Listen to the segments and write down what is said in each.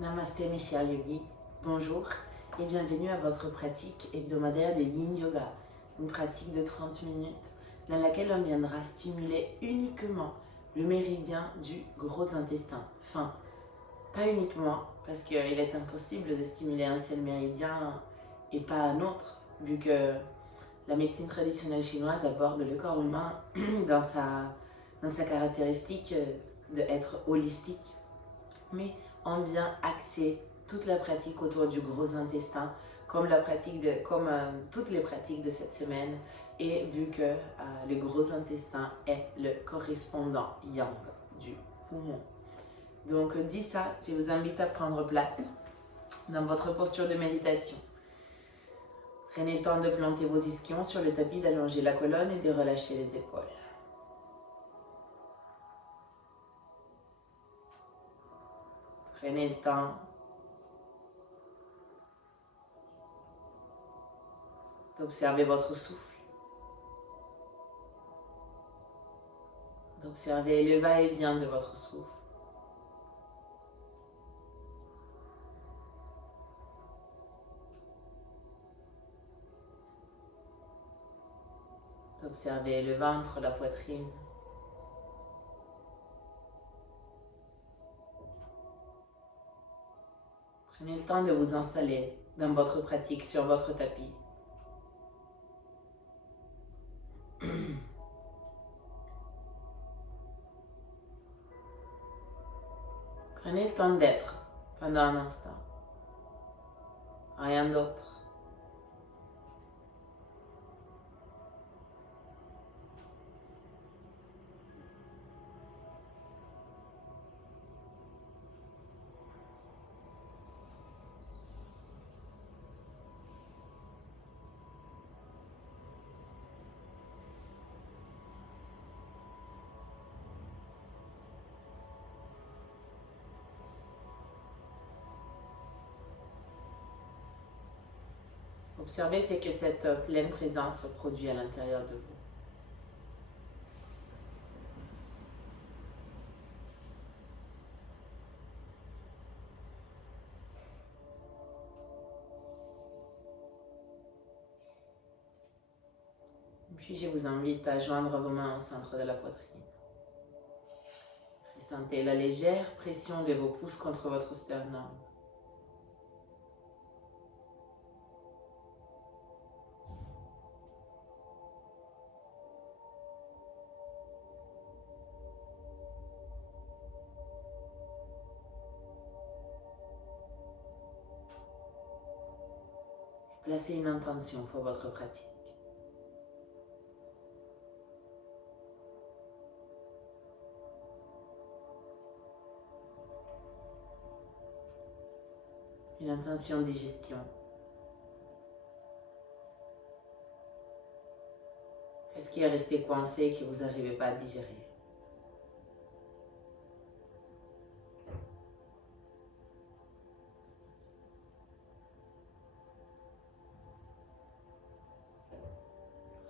Namasté mes chers yogis, bonjour et bienvenue à votre pratique hebdomadaire de Yin Yoga, une pratique de 30 minutes dans laquelle on viendra stimuler uniquement le méridien du gros intestin. Enfin, pas uniquement, parce qu'il est impossible de stimuler un seul méridien et pas un autre, vu que la médecine traditionnelle chinoise aborde le corps humain dans sa caractéristique d'être holistique. Mais on vient axer toute la pratique autour du gros intestin, comme toutes les pratiques de cette semaine, et vu que le gros intestin est le correspondant yang du poumon. Donc dit ça, je vous invite à prendre place dans votre posture de méditation. Prenez le temps de planter vos ischions sur le tapis, d'allonger la colonne et de relâcher les épaules. Prenez le temps d'observer votre souffle, d'observer le va-et-vient de votre souffle. D'observer le ventre, la poitrine. Prenez le temps de vous installer dans votre pratique sur votre tapis. Prenez le temps d'être pendant un instant. Rien d'autre. Observez ce que cette pleine présence produit à l'intérieur de vous. Puis je vous invite à joindre vos mains au centre de la poitrine. Ressentez la légère pression de vos pouces contre votre sternum. Placez une intention pour votre pratique. Une intention de digestion. Qu'est-ce qui est resté coincé et que vous n'arrivez pas à digérer?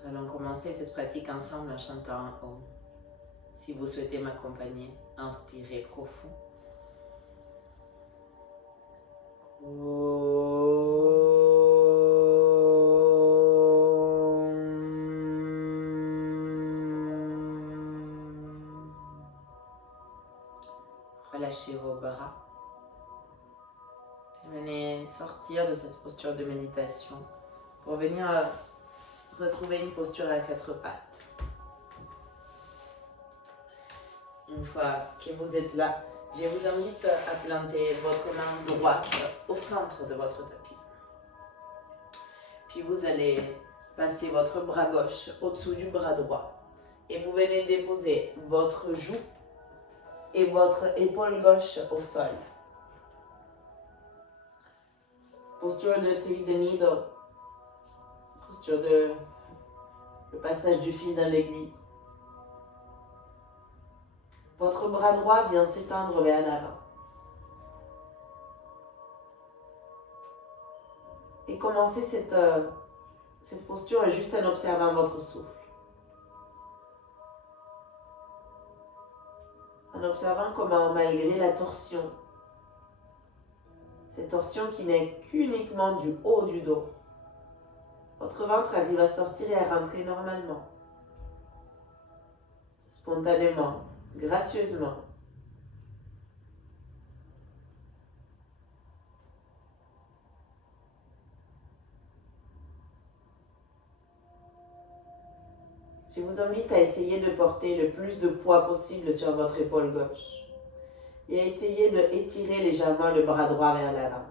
Nous allons commencer cette pratique ensemble en chantant un Om. Si vous souhaitez m'accompagner, inspirez profond. Relâchez vos bras et venez sortir de cette posture de méditation pour venir retrouver une posture à quatre pattes. Une fois que vous êtes là, je vous invite à planter votre main droite au centre de votre tapis. Puis vous allez passer votre bras gauche au-dessous du bras droit. Et vous venez déposer votre joue et votre épaule gauche au sol. Posture de thread the needle. Posture de le passage du fil dans l'aiguille. Votre bras droit vient s'étendre vers l'avant. Et commencez cette posture juste en observant votre souffle. En observant comment, malgré la torsion, Cette torsion qui n'est qu'uniquement du haut du dos. Votre ventre arrive à sortir et à rentrer normalement, spontanément, gracieusement. Je vous invite à essayer de porter le plus de poids possible sur votre épaule gauche et à essayer de étirer légèrement le bras droit vers l'avant.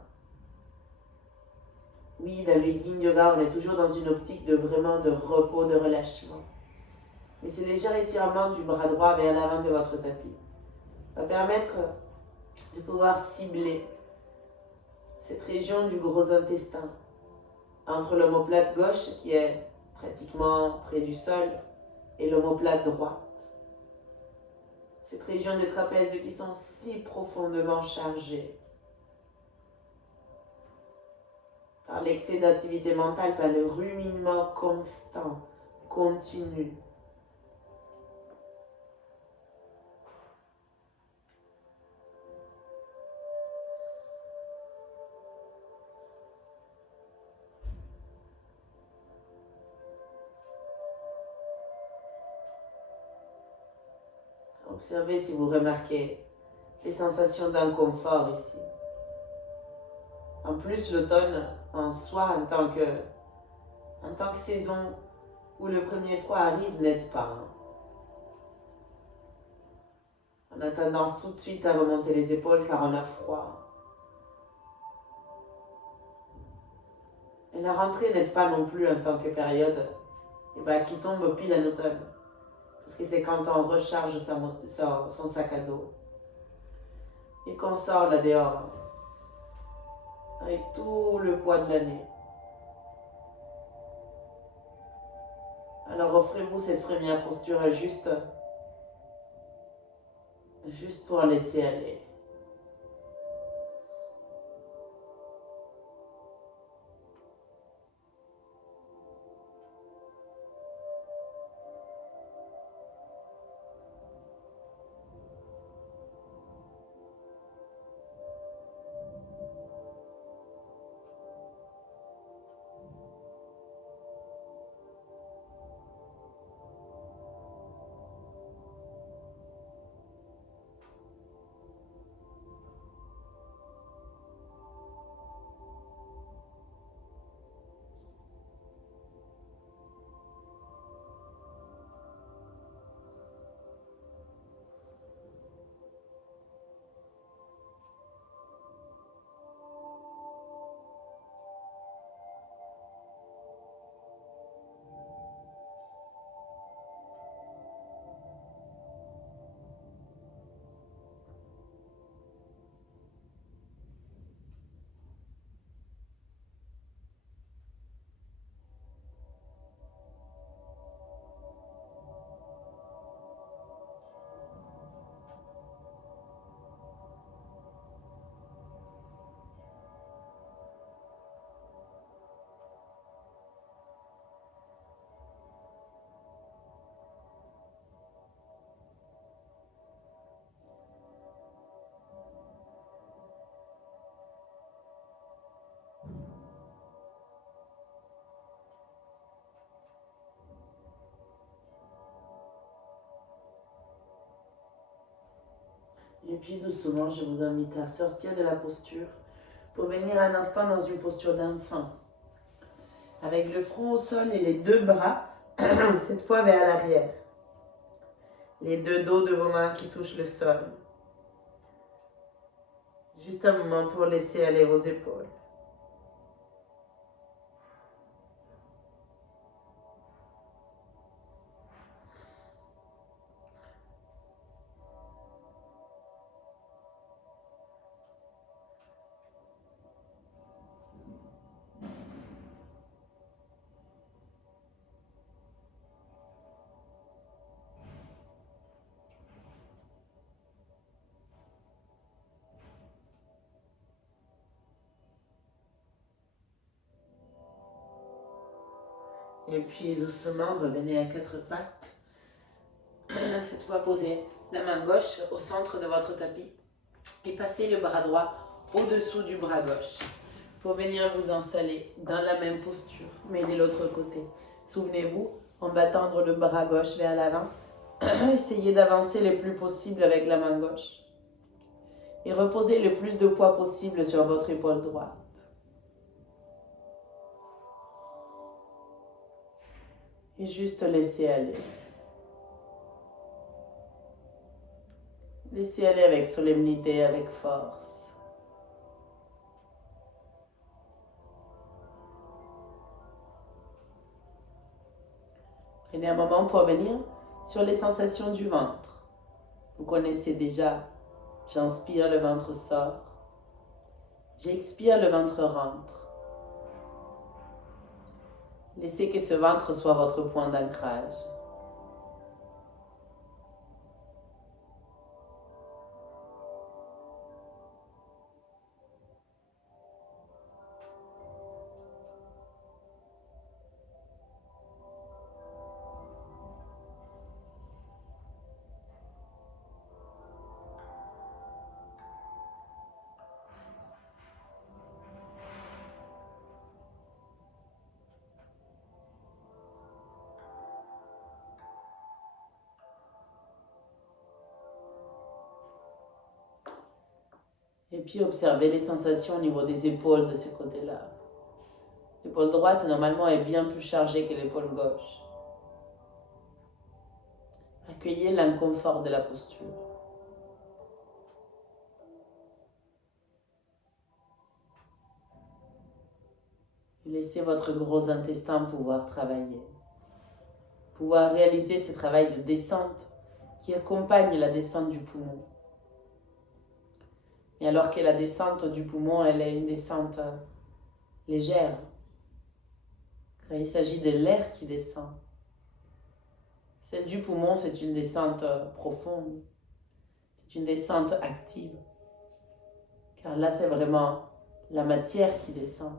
Oui, dans le Yin Yoga, on est toujours dans une optique de vraiment de repos, de relâchement. Mais ce léger étirement du bras droit vers l'avant de votre tapis va permettre de pouvoir cibler cette région du gros intestin entre l'omoplate gauche qui est pratiquement près du sol et l'omoplate droite. Cette région des trapèzes qui sont si profondément chargées par l'excès d'activité mentale, par le ruminement constant, continu. Observez si vous remarquez les sensations d'inconfort ici. En plus, l'automne en soi, en tant que saison où le premier froid arrive, n'aide pas. On a tendance tout de suite à remonter les épaules car on a froid. Et la rentrée n'aide pas non plus en tant que période qui tombe pile en automne. Parce que c'est quand on recharge son sac à dos. Et qu'on sort là dehors. Avec tout le poids de l'année. Alors offrez-vous cette première posture juste pour laisser aller. Et puis doucement, je vous invite à sortir de la posture pour venir un instant dans une posture d'enfant. Avec le front au sol et les deux bras, cette fois vers l'arrière. Les deux dos de vos mains qui touchent le sol. Juste un moment pour laisser aller vos épaules. Et puis doucement, revenez à quatre pattes. Cette fois, posez la main gauche au centre de votre tapis et passez le bras droit au-dessous du bras gauche pour venir vous installer dans la même posture, mais de l'autre côté. Souvenez-vous, on va tendre le bras gauche vers l'avant. Essayez d'avancer le plus possible avec la main gauche. Et reposez le plus de poids possible sur votre épaule droite. Et juste laissez aller. Laissez aller avec solennité, avec force. Prenez un moment pour venir sur les sensations du ventre. Vous connaissez déjà. J'inspire, le ventre sort. J'expire, le ventre rentre. Laissez que ce ventre soit votre point d'ancrage. Et puis observez les sensations au niveau des épaules de ce côté-là. L'épaule droite, normalement, est bien plus chargée que l'épaule gauche. Accueillez l'inconfort de la posture. Laissez votre gros intestin pouvoir travailler. Pouvoir réaliser ce travail de descente qui accompagne la descente du poumon. Et alors que la descente du poumon, elle est une descente légère. Quand il s'agit de l'air qui descend. Celle du poumon, c'est une descente profonde. C'est une descente active. Car là, c'est vraiment la matière qui descend.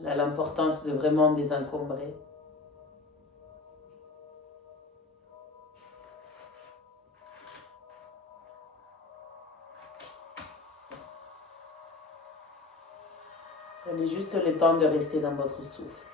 Là, l'importance de vraiment désencombrer. Prenez juste le temps de rester dans votre souffle.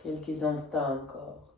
Quelques instants encore.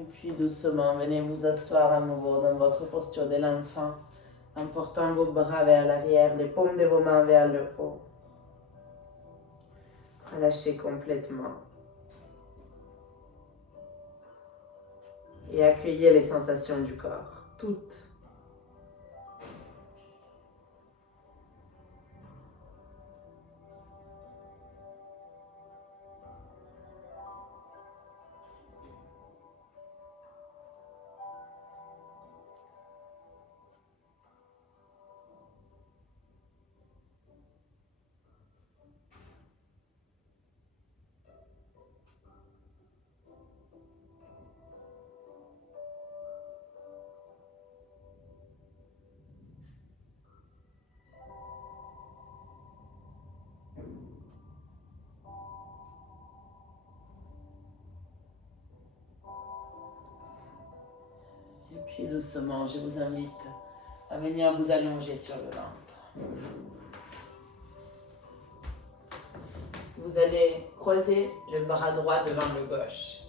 Et puis doucement, venez vous asseoir à nouveau dans votre posture de l'enfant, en portant vos bras vers l'arrière, les paumes de vos mains vers le haut. Relâchez complètement. Et accueillez les sensations du corps, toutes. Et puis doucement, je vous invite à venir vous allonger sur le ventre. Vous allez croiser le bras droit devant le gauche,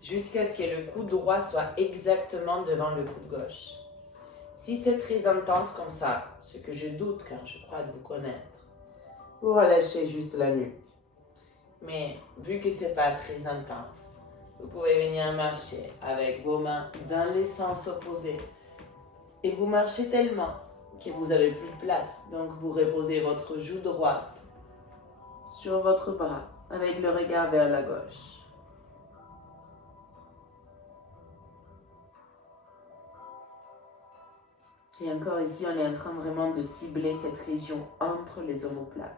jusqu'à ce que le coude droit soit exactement devant le coude gauche. Si c'est très intense comme ça, ce que je doute car je crois de vous connaître, vous relâchez juste la nuque. Mais vu que c'est pas très intense, vous pouvez venir marcher avec vos mains dans les sens opposés. Et vous marchez tellement que vous avez plus de place. Donc vous reposez votre joue droite sur votre bras avec le regard vers la gauche. Et encore ici, on est en train vraiment de cibler cette région entre les omoplates.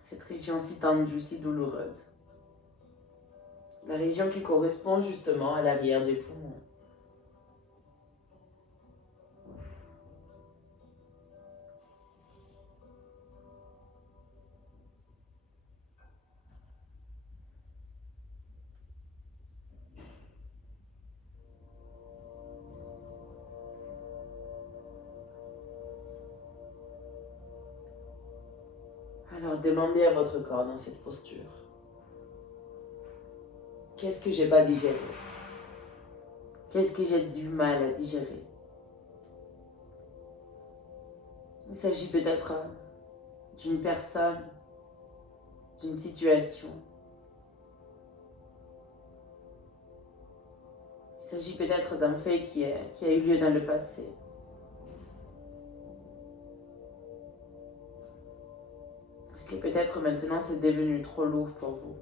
Cette région si tendue, si douloureuse. La région qui correspond justement à l'arrière des poumons. Alors demandez à votre corps dans cette posture. Qu'est-ce que j'ai pas digéré? Qu'est-ce que j'ai du mal à digérer? Il s'agit peut-être d'une personne, d'une situation. Il s'agit peut-être d'un fait qui a eu lieu dans le passé. Et peut-être maintenant c'est devenu trop lourd pour vous.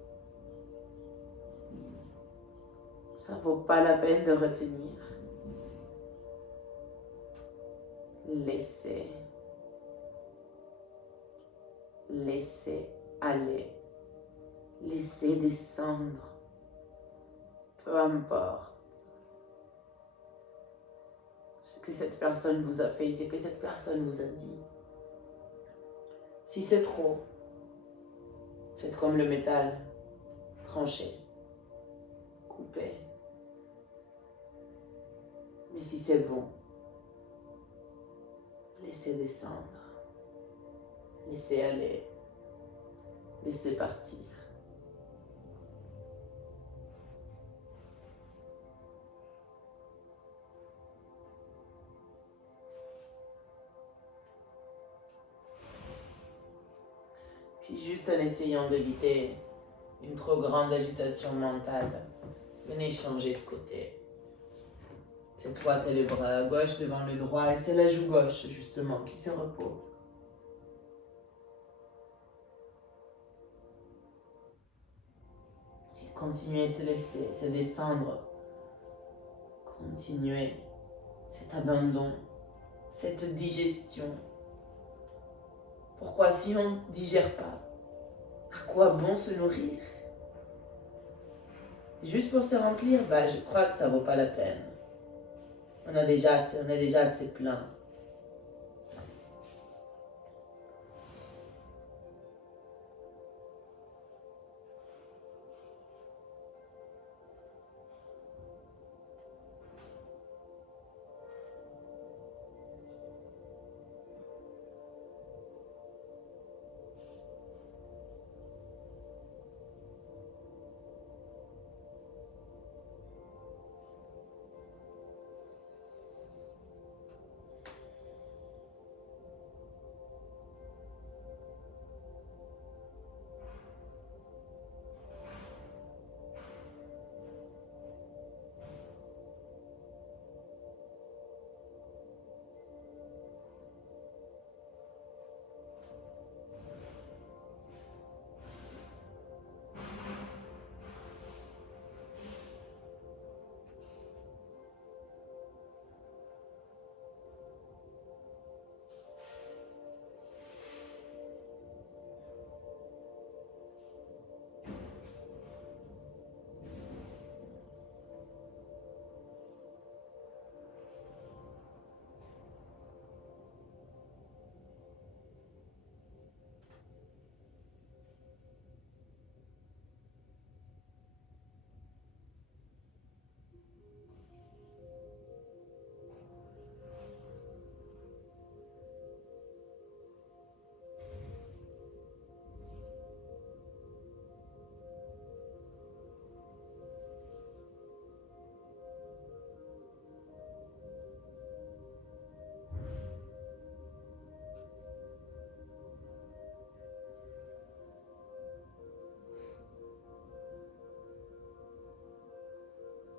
Ça ne vaut pas la peine de retenir. Laissez. Laissez aller. Laissez descendre. Peu importe ce que cette personne vous a fait, ce que cette personne vous a dit. Si c'est trop, faites comme le métal. Tranchez. Coupez. Mais si c'est bon, laissez descendre. Laissez aller. Laissez partir. Puis juste en essayant d'éviter une trop grande agitation mentale, venez changer de côté. Cette fois, c'est le bras gauche devant le droit et c'est la joue gauche, justement, qui se repose. Et continuez de se laisser, se descendre. Continuez cet abandon, cette digestion. Pourquoi si on ne digère pas, à quoi bon se nourrir? Juste pour se remplir, je crois que ça vaut pas la peine. On est déjà assez plein.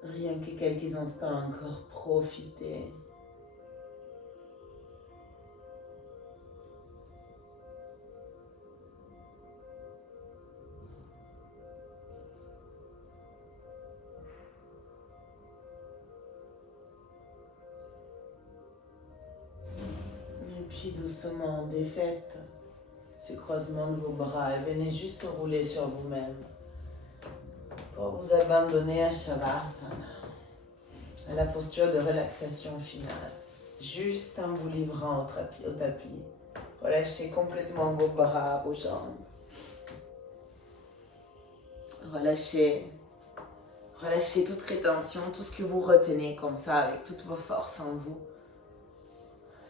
Rien que quelques instants encore, profitez. Et puis doucement, défaites ce croisement de vos bras et venez juste rouler sur vous-même pour vous abandonner à Shavasana, à la posture de relaxation finale, juste en vous livrant au tapis. Relâchez complètement vos bras, vos jambes. Relâchez toute rétention, tout ce que vous retenez comme ça, avec toutes vos forces en vous.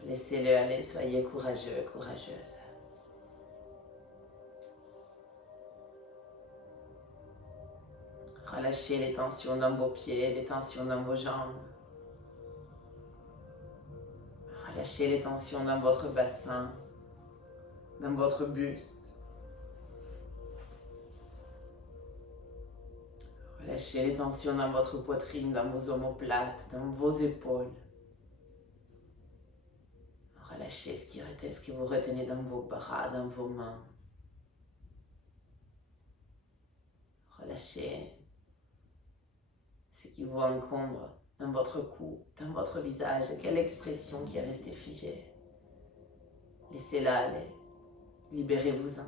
Laissez-le aller, soyez courageux, courageuse. Relâchez les tensions dans vos pieds, les tensions dans vos jambes. Relâchez les tensions dans votre bassin, dans votre buste. Relâchez les tensions dans votre poitrine, dans vos omoplates, dans vos épaules. Relâchez ce que vous retenez dans vos bras, dans vos mains. Relâchez ce qui vous encombre dans votre cou, dans votre visage. Quelle expression qui est restée figée. Laissez-la aller. Libérez-vous-en.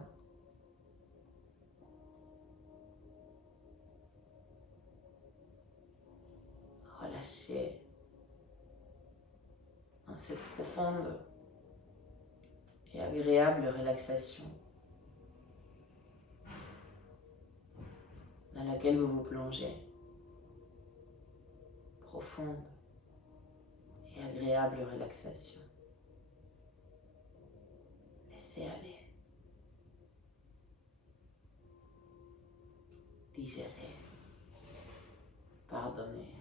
Relâchez dans cette profonde et agréable relaxation dans laquelle vous vous plongez. Profonde et agréable relaxation. Laissez aller. Digérez. Pardonnez.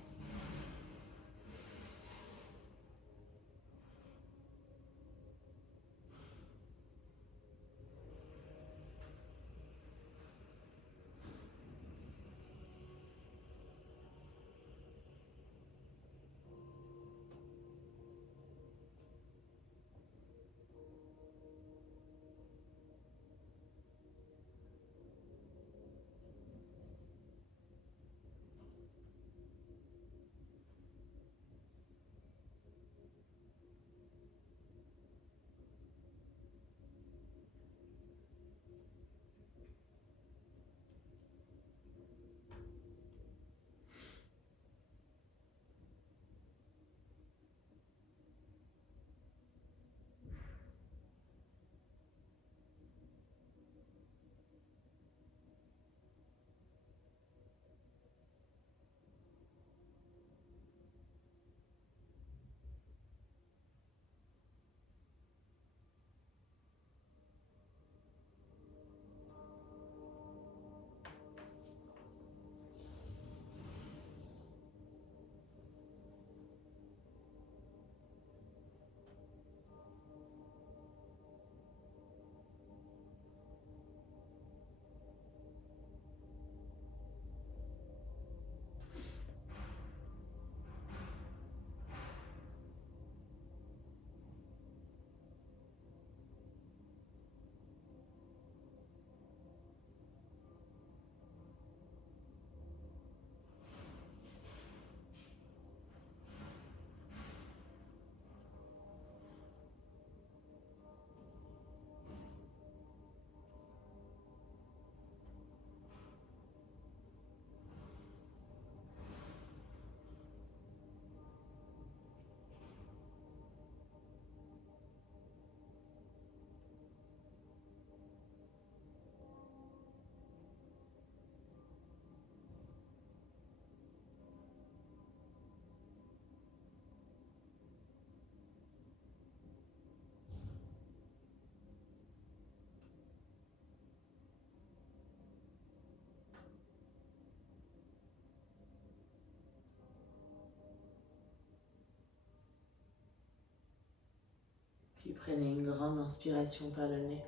Puis prenez une grande inspiration par le nez.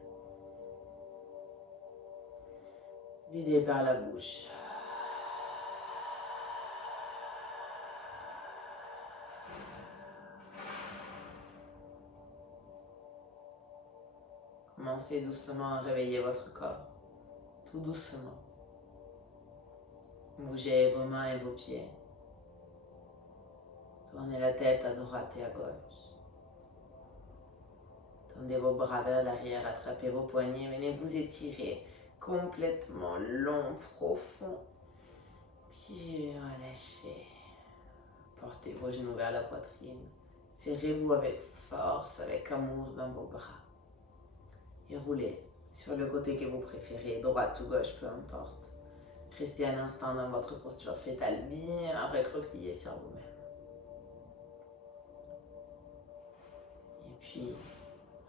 Videz par la bouche. commencez doucement à réveiller votre corps, tout doucement. Bougez vos mains et vos pieds. Tournez la tête à droite et à gauche. Tendez vos bras vers l'arrière, attrapez vos poignets, venez vous étirer complètement long, profond. Puis relâchez. Portez vos genoux vers la poitrine. Serrez-vous avec force, avec amour dans vos bras. Et roulez sur le côté que vous préférez, droite ou gauche, peu importe. Restez un instant dans votre posture fétale, bien recroquevillée sur vous-même. Et puis,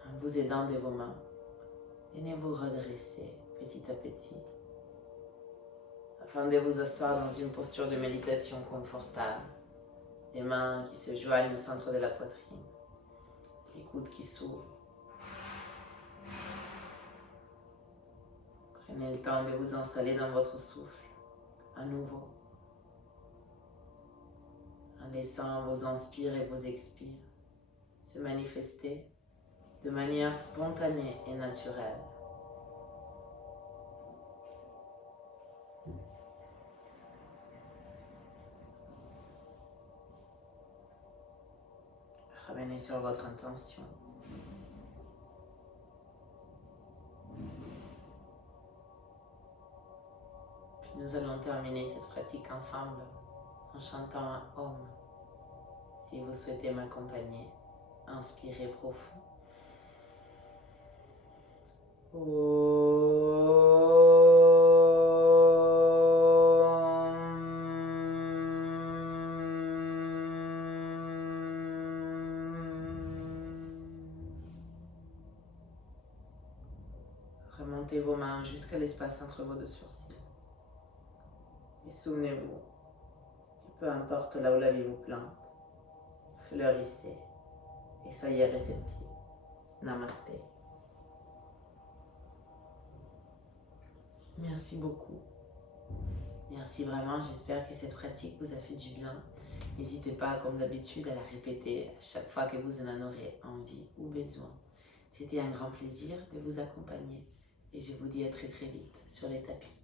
en vous aidant de vos mains, venez vous redresser petit à petit, afin de vous asseoir dans une posture de méditation confortable. Les mains qui se joignent au centre de la poitrine, les coudes qui s'ouvrent. Prenez le temps de vous installer dans votre souffle, à nouveau, en laissant vos inspires et vos expires se manifester de manière spontanée et naturelle. Revenez sur votre intention. Puis nous allons terminer cette pratique ensemble en chantant un Om. Si vous souhaitez m'accompagner, inspirez profond. Remontez vos mains jusqu'à l'espace entre vos deux sourcils. Et souvenez-vous que peu importe là où la vie vous plante, fleurissez et soyez réceptifs. Namasté. Merci beaucoup. Merci vraiment, j'espère que cette pratique vous a fait du bien. N'hésitez pas, comme d'habitude, à la répéter à chaque fois que vous en aurez envie ou besoin. C'était un grand plaisir de vous accompagner et je vous dis à très très vite sur les tapis.